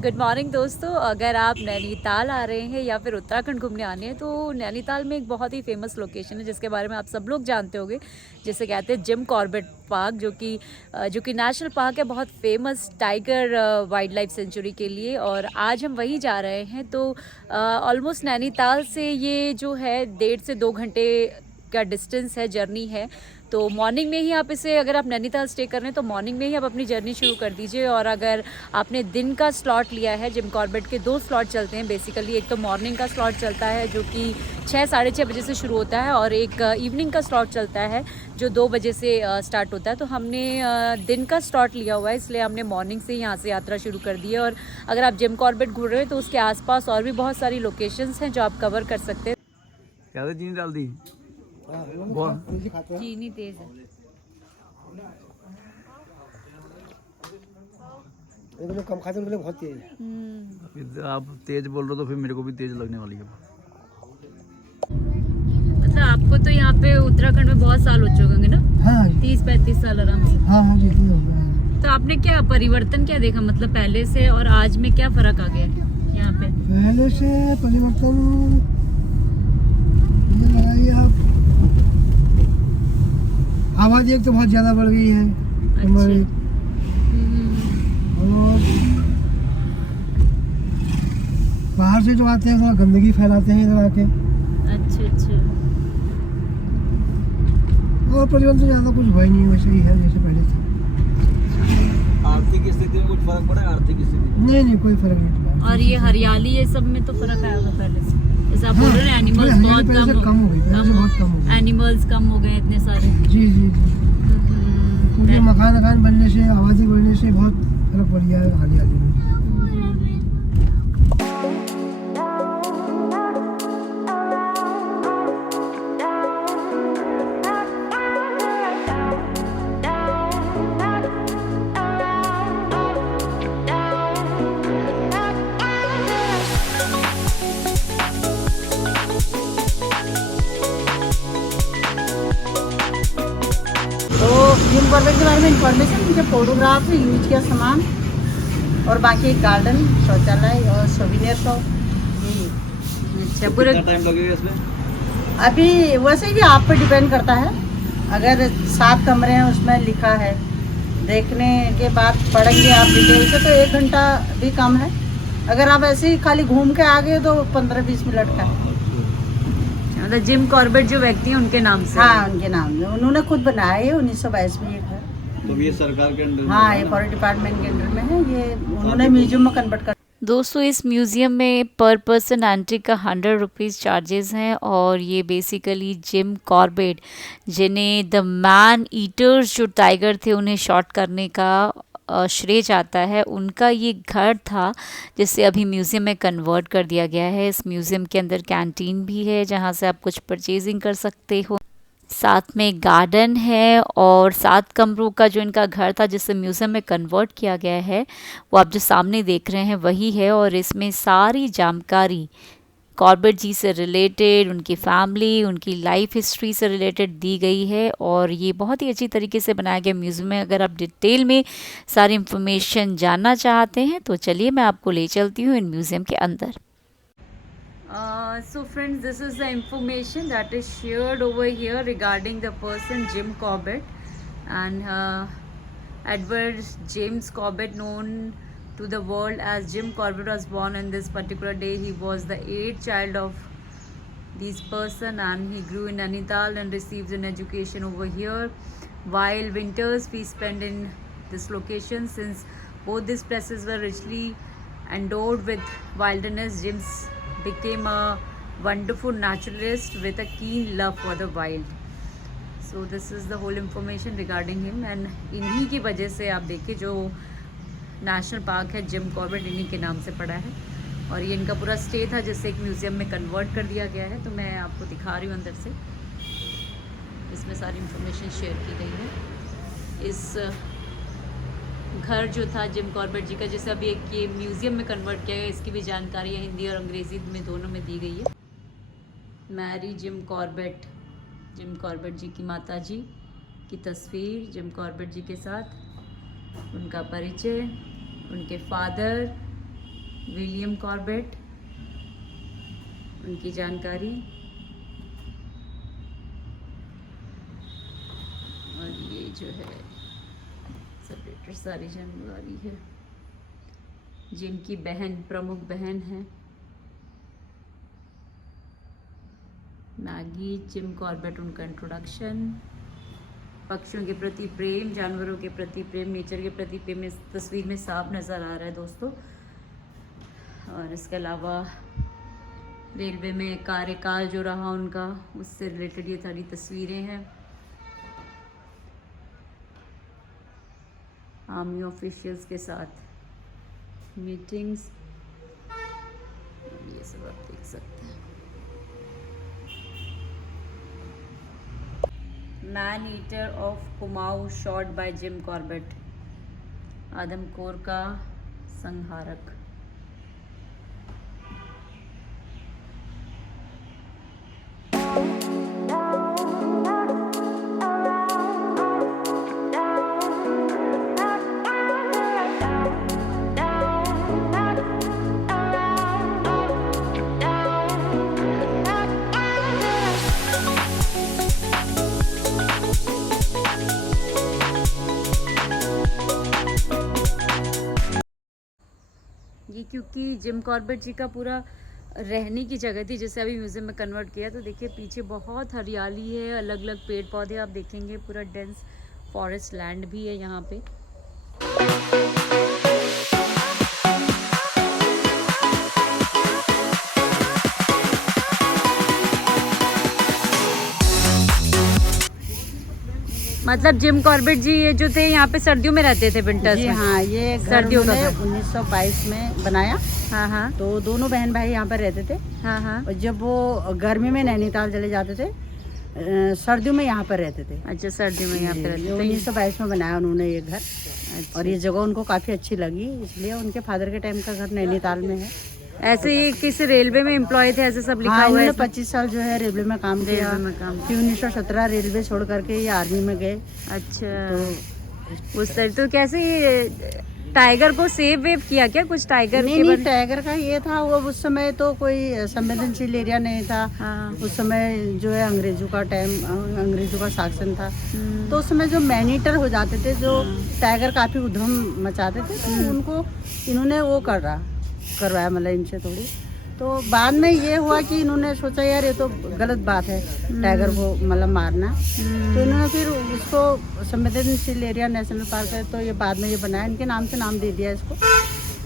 Good morning दोस्तों। अगर आप नैनीताल आ रहे हैं या फिर उत्तराखंड घूमने आने हैं तो नैनीताल में एक बहुत ही फेमस लोकेशन है जिसके बारे में आप सब लोग जानते होंगे, जिसे कहते हैं जिम कॉर्बेट पार्क, जो कि नेशनल पार्क है, बहुत famous tiger wild life sanctuary के लिए। और आज हम वहीं जा रहे हैं। तो ऑलमोस्ट नैनीताल से ये जो है 1.5 से 2 घंटे का डिस्टेंस है, जर्नी है। तो मॉर्निंग में ही आप इसे, अगर आप नैनीताल स्टे कर रहे हैं तो मॉर्निंग में ही आप अपनी जर्नी शुरू कर दीजिए। और अगर आपने दिन का स्लॉट लिया है, जिम कॉर्बेट के 2 स्लॉट चलते हैं बेसिकली। एक तो मॉर्निंग का स्लॉट चलता है जो कि 6-6:30 बजे से शुरू होता है, और एक इवनिंग का स्लॉट चलता है जो 2 बजे से स्टार्ट होता है। तो हमने दिन का स्लॉट लिया हुआ है, इसलिए हमने मॉर्निंग से यहाँ से यात्रा शुरू कर दी है। और अगर आप जिम कॉर्बेट घूम रहे हो तो उसके आसपास और भी बहुत सारी लोकेशंस हैं जो आप कवर कर सकते हैं। ज़्यादा चीनी डाल दी। चीनी तेज है। जो कम खाते हैं उनके लिए बहुत तेज है। आप तेज बोल रहे हो तो फिर मेरे को भी तेज लगने वाली है। मतलब आपको तो यहाँ पे उत्तराखंड में बहुत साल हो चुके होंगे ना? हाँ 30-35 साल आराम से। हाँ हाँ जी हो गया। तो आपने क्या परिवर्तन क्या देखा, मतलब पहले से और आज में क्या फर्क आ गया है यहाँ पे? पहले से परिवर्तन ये लगाइए आप, आबादी एक तो बहुत ज़्यादा बढ़ गई है हमारी। और बाहर से जो आते हैं थोड़ा गंदगी फैलाते हैं इधर आके। अच्छा। और परिवर्तन ज़्यादा कुछ हुआ ही नहीं, वैसे ही है जैसे पहले था। आर्थिक स्थिति में कुछ फर्क पड़ा है? आर्थिक स्थिति नहीं कोई फर्क नहीं पड़ा। और ये हरियाली, ये सब में तो फर्क आया होगा पहले से? जैसे आप बोल रहे हैं एनिमल्स हाँ, बहुत पहले से कम हो गई, पहले से बहुत कम हो गई। एनिमल्स कम हो गए इतने सारे। जी क्योंकि मकान बनने से, आबादी बढ़ने से बहुत फर्क पड़ गया है हरियाली में। तो जिम कॉर्बेट के बारे में इंफॉर्मेशन, मुझे फोटोग्राफ, यूज किया सामान और बाकी गार्डन, शौचालय और सोविनियर शॉप। अच्छा, पूरे कितना टाइम लगेगा इसमें? अभी वैसे ही आप पे डिपेंड करता है। अगर 7 कमरे हैं उसमें लिखा है, देखने के बाद पढ़ेंगे आप डिटेल से तो 1 घंटा भी कम है। अगर आप ऐसे ही खाली घूम के आ गए तो 15-20 मिनट का है। मतलब जिम कॉर्बेट जो व्यक्ति हैं उनके नाम से? हाँ उनके नाम में, उन्होंने खुद बनाया है। 1922 में ये घर। तो ये सरकार के अंडर में हाँ है ये ना? फॉरेस्ट डिपार्टमेंट के अंडर में है। ये उन्होंने म्यूजियम में कन्वर्ट कर। दोस्तों, इस म्यूज़ियम में पर पर्सन एंट्री का 100 रुपीज़ चार्जेस हैं। और ये बेसिकली जिम कॉर्बेट, जिन्हें द मैन ईटर्स जो टाइगर थे उन्हें शॉट करने का श्रेय जाता है, उनका ये घर था जिसे अभी म्यूज़ियम में कन्वर्ट कर दिया गया है। इस म्यूज़ियम के अंदर कैंटीन भी है जहाँ से आप कुछ परचेजिंग कर सकते हो। साथ में गार्डन है, और 7 कमरों का जो इनका घर था जिसे म्यूज़ियम में कन्वर्ट किया गया है, वो आप जो सामने देख रहे हैं वही है। और इसमें सारी जानकारी कॉर्बेट जी से रिलेटेड, उनकी फैमिली, उनकी लाइफ हिस्ट्री से रिलेटेड दी गई है। और ये बहुत ही अच्छी तरीके से बनाया गया म्यूज़ियम में। अगर आप डिटेल में सारी इंफॉर्मेशन जानना चाहते हैं तो चलिए मैं आपको ले चलती हूँ इन म्यूज़ियम के अंदर। So friends, this is the information that is shared over here regarding the person Jim Corbett. And Edward James Corbett, known to the world as Jim Corbett, was born on this particular day. He was the 8th child of this person, and he grew in Nainital and received an education over here. While winters we spent in this location, since both these places were richly endowed with wilderness, Jim's became a wonderful naturalist with a keen love for the wild. So this is the whole information regarding him, and इन्हीं की वजह से आप देखिए जो national park है Jim Corbett इन्हीं के नाम से पड़ा है। और ये इनका पूरा स्टे था जिससे एक म्यूज़ियम में कन्वर्ट कर दिया गया है। तो मैं आपको दिखा रही हूँ अंदर से, इसमें सारी इंफॉर्मेशन शेयर की गई है। इस घर जो था जिम कॉर्बेट जी का, जैसे अभी एक ये म्यूज़ियम में कन्वर्ट किया गया, इसकी भी जानकारी हिंदी और अंग्रेज़ी में दोनों में दी गई है। मैरी जिम कॉर्बेट जी की माता जी की तस्वीर जिम कॉर्बेट जी के साथ, उनका परिचय, उनके फादर विलियम कॉर्बेट, उनकी जानकारी। और ये जो है सेपरेटर सारी जानकारी है। जिनकी बहन, प्रमुख बहन है मैगी जिम कॉर्बेट, उनका इंट्रोडक्शन। पक्षियों के प्रति प्रेम, जानवरों के प्रति प्रेम, नेचर के प्रति प्रेम इस तस्वीर में साफ नज़र आ रहा है दोस्तों। और इसके अलावा रेलवे में कार्यकाल जो रहा उनका, उससे रिलेटेड ये सारी तस्वीरें हैं। आर्मी ऑफिशियल्स के साथ मीटिंग्स, ये सब आप देख सकते हैं। Man eater of Kumaon shot by Jim Corbett, आदमखोर का संहारक। ये क्योंकि जिम कॉर्बेट जी का पूरा रहने की जगह थी, जिसे अभी म्यूज़ियम में कन्वर्ट किया। तो देखिए पीछे बहुत हरियाली है, अलग अलग पेड़ पौधे आप देखेंगे, पूरा डेंस फॉरेस्ट लैंड भी है यहाँ पे। मतलब जिम कॉर्बेट जी ये जो थे यहाँ पे सर्दियों में रहते थे, विंटर्स जी में। हाँ, ये घर सर्दियों का उन्होंने घर। 1922 में बनाया। हाँ हाँ तो दोनों बहन भाई यहाँ पर रहते थे। हाँ हाँ। और जब वो गर्मी में नैनीताल चले जाते थे, सर्दियों में यहाँ पर रहते थे। अच्छा, सर्दियों में यहाँ पे रहते थे। 1922 में बनाया उन्होंने ये घर। अच्छा। और ये जगह उनको काफ़ी अच्छी लगी, इसलिए उनके फादर के टाइम का घर नैनीताल में है। ऐसे ही किसी रेलवे में एम्प्लॉय थे, ऐसे सब लिखा हाँ, हुआ है इन्होंने इसमें? 25 साल जो है रेलवे में काम किया। रेलवे में काम। फिर 1917 रेलवे छोड़ करके ये आर्मी में गए। अच्छा, तो उस तरह। तो कैसे ये टाइगर को सेव वेव किया क्या कुछ? टाइगर नहीं के नहीं, बारे- टाइगर का ये था, वो उस समय तो कोई संवेदनशील एरिया नहीं था। हाँ। उस समय जो है अंग्रेजों का टाइम, अंग्रेजों का शासन था। हम्म। तो उस समय जो मैनीटर हो जाते थे, जो टाइगर काफ़ी उधम मचाते थे, तो उनको इन्होंने वो करवाया, मतलब इनसे थोड़ी। तो बाद में ये हुआ कि इन्होंने सोचा यार ये तो गलत बात है टाइगर को मतलब मारना। तो इन्होंने फिर उसको संवेदनशील एरिया नेशनल पार्क है, तो ये बाद में ये बनाया, इनके नाम से नाम दे दिया इसको।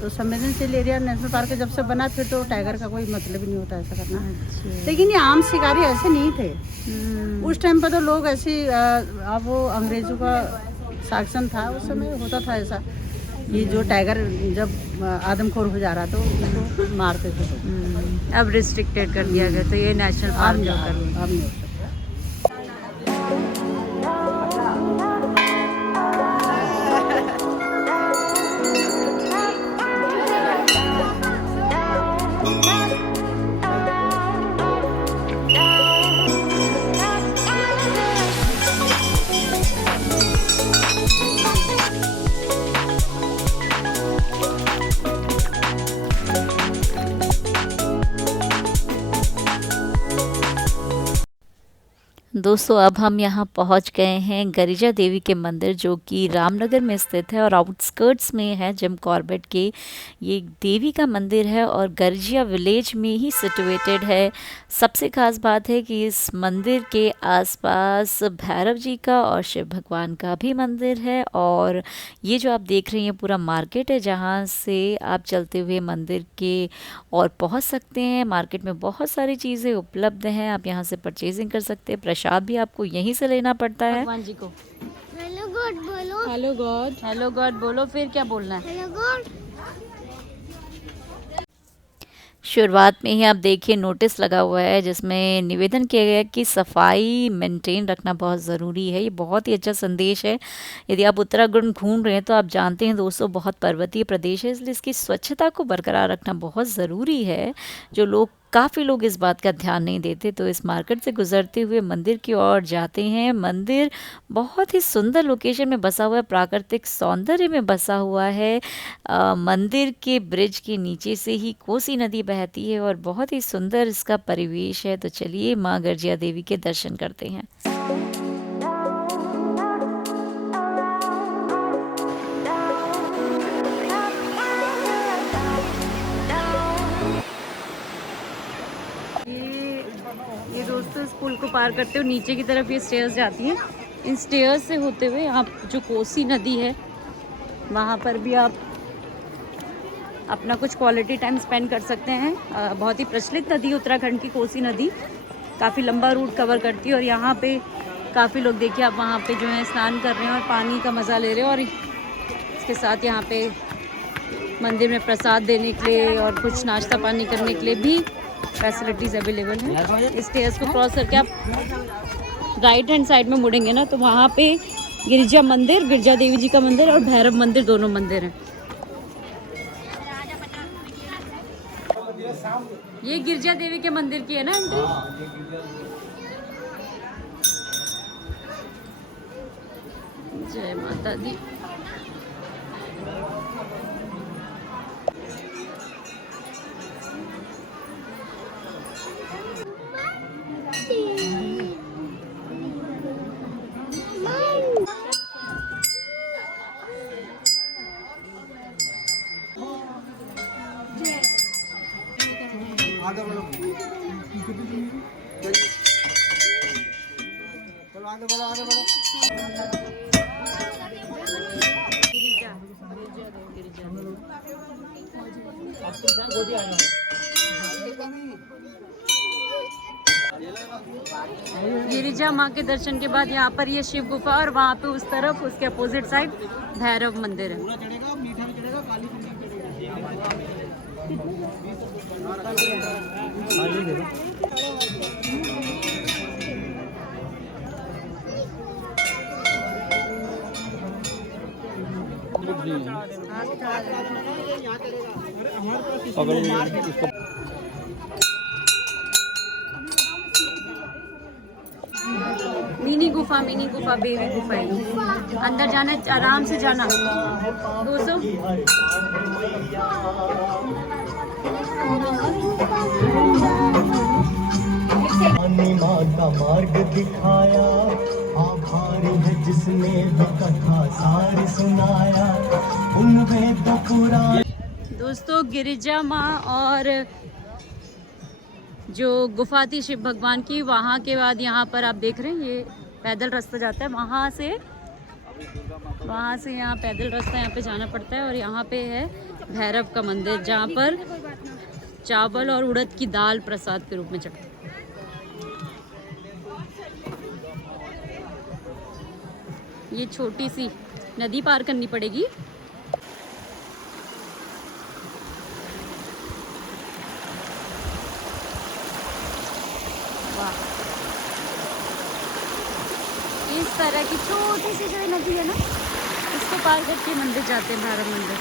तो संवेदनशील एरिया नेशनल पार्क जब से बना, फिर तो टाइगर का कोई मतलब ही नहीं होता ऐसा करना। अच्छा। लेकिन ये आम शिकारी ऐसे नहीं थे हम्म। उस टाइम पर। तो लोग ऐसे अब वो अंग्रेजों का शासन था, उस समय होता था ऐसा। ये जो टाइगर जब आदमखोर हो जा रहा तो उसको मारते थे। अब रिस्ट्रिक्टेड कर दिया गया, तो ये नेशनल पार्क जो कर अब नहीं हो सकता। दोस्तों अब हम यहाँ पहुँच गए हैं गरिजा देवी के मंदिर, जो कि रामनगर में स्थित है और आउटस्कर्ट्स में है जिम कॉर्बेट के। ये देवी का मंदिर है और गरिजा विलेज में ही सिचुएटेड है। सबसे खास बात है कि इस मंदिर के आसपास भैरव जी का और शिव भगवान का भी मंदिर है। और ये जो आप देख रही हैं पूरा मार्केट है, जहाँ से आप चलते हुए मंदिर के और पहुँच सकते हैं। मार्केट में बहुत सारी चीज़ें उपलब्ध हैं, आप यहाँ से परचेजिंग कर सकते हैं। प्रसाद भी आपको यहीं से लेना पड़ता है। भगवान जी को हेलो गॉड बोलो। हेलो गॉड, हेलो गॉड बोलो, फिर क्या बोलना है? Hello God. शुरुआत में ही आप देखिए नोटिस लगा हुआ है, जिसमें निवेदन किया गया है कि सफाई मेंटेन रखना बहुत ज़रूरी है। ये बहुत ही अच्छा संदेश है। यदि आप उत्तराखंड घूम रहे हैं तो आप जानते हैं दोस्तों, बहुत पर्वतीय प्रदेश है, इसलिए इसकी स्वच्छता को बरकरार रखना बहुत ज़रूरी है। जो लोग काफ़ी लोग इस बात का ध्यान नहीं देते। तो इस मार्केट से गुजरते हुए मंदिर की ओर जाते हैं। मंदिर बहुत ही सुंदर लोकेशन में बसा हुआ है, प्राकृतिक सौंदर्य में बसा हुआ है। मंदिर के ब्रिज के नीचे से ही कोसी नदी बहती है और बहुत ही सुंदर इसका परिवेश है। तो चलिए माँ गर्जिया देवी के दर्शन करते हैं। ये दोस्तों इस पुल को पार करते हुए नीचे की तरफ ये स्टेयर्स जाती हैं। इन स्टेयर्स से होते हुए आप जो कोसी नदी है वहाँ पर भी आप अपना कुछ क्वालिटी टाइम स्पेंड कर सकते हैं। बहुत ही प्रचलित नदी उत्तराखंड की कोसी नदी, काफ़ी लंबा रूट कवर करती है और यहाँ पे काफ़ी लोग देखिए आप वहाँ पे जो है स्नान कर रहे हैं और पानी का मज़ा ले रहे हैं। और इसके साथ यहाँ पे मंदिर में प्रसाद देने के लिए और कुछ नाश्ता पानी करने के लिए भी फैसिलिटीज़ अवेलेबल हैं। इस स्टेयर्स को क्रॉस करके आप राइट हैंड साइड में मुड़ेंगे ना तो वहाँ पे गिरिजा मंदिर, गिरिजा देवी जी का मंदिर और भैरव मंदिर दोनों मंदिर हैं। ये गिरिजा देवी के मंदिर की है ना एंट्री। जय माता दी। आगे बढ़ो, चलो आगे बढ़ो, आगे बढ़ो। गिरिजा माँ के दर्शन के बाद यहाँ पर ये शिव गुफा और वहाँ पे उस तरफ उसके अपोजिट साइड भैरव मंदिर है। मिनी गुफा बेबी गुफा है। अंदर जाना, आराम से जाना 200। माँ का मार्ग दिखाया, आभारी है जिसने भी कथा सारी सुनाया, उन वेद पुराण। दोस्तों गिरिजा माँ और जो गुफा थी शिव भगवान की, वहाँ के बाद यहाँ पर आप देख रहे हैं ये पैदल रास्ता जाता है। वहाँ से यहाँ पैदल रास्ता यहाँ पे जाना पड़ता है। और यहाँ पे है भैरव का मंदिर जहाँ पर चावल और उड़द की दाल प्रसाद के रूप में चढ़ती है। ये छोटी सी नदी पार करनी पड़ेगी। वाह, इस तरह की छोटी सी जो नदी है ना, इसको पार करके मंदिर जाते हैं, भैरव मंदिर।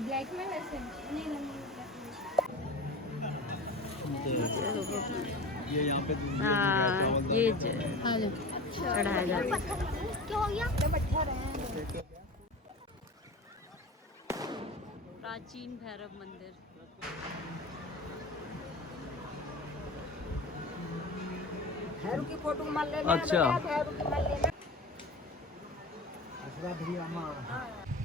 ब्लैक में वैसे नहीं ये यहाँ पे हाँ, ये चढ़ाया जाता है। क्या हो गया? प्राचीन भैरव मंदिर। अच्छा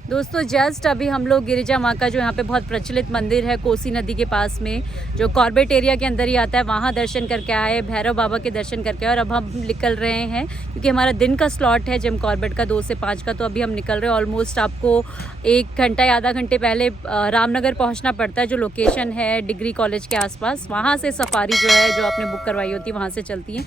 दोस्तों जस्ट अभी हम लोग गिरिजा माँ का जो यहाँ पे बहुत प्रचलित मंदिर है कोसी नदी के पास में, जो कॉर्बेट एरिया के अंदर ही आता है, वहाँ दर्शन करके आए, भैरव बाबा के दर्शन करके आए। और अब हम निकल रहे हैं क्योंकि हमारा दिन का स्लॉट है जिम कॉर्बेट का 2 से 5 का, तो अभी हम निकल रहे हैं। ऑलमोस्ट आपको 1 घंटा या आधा घंटे पहले रामनगर पहुँचना पड़ता है, जो लोकेशन है डिग्री कॉलेज के आसपास। वहाँ से सफारी जो है जो आपने बुक करवाई होती है वहाँ से चलती है।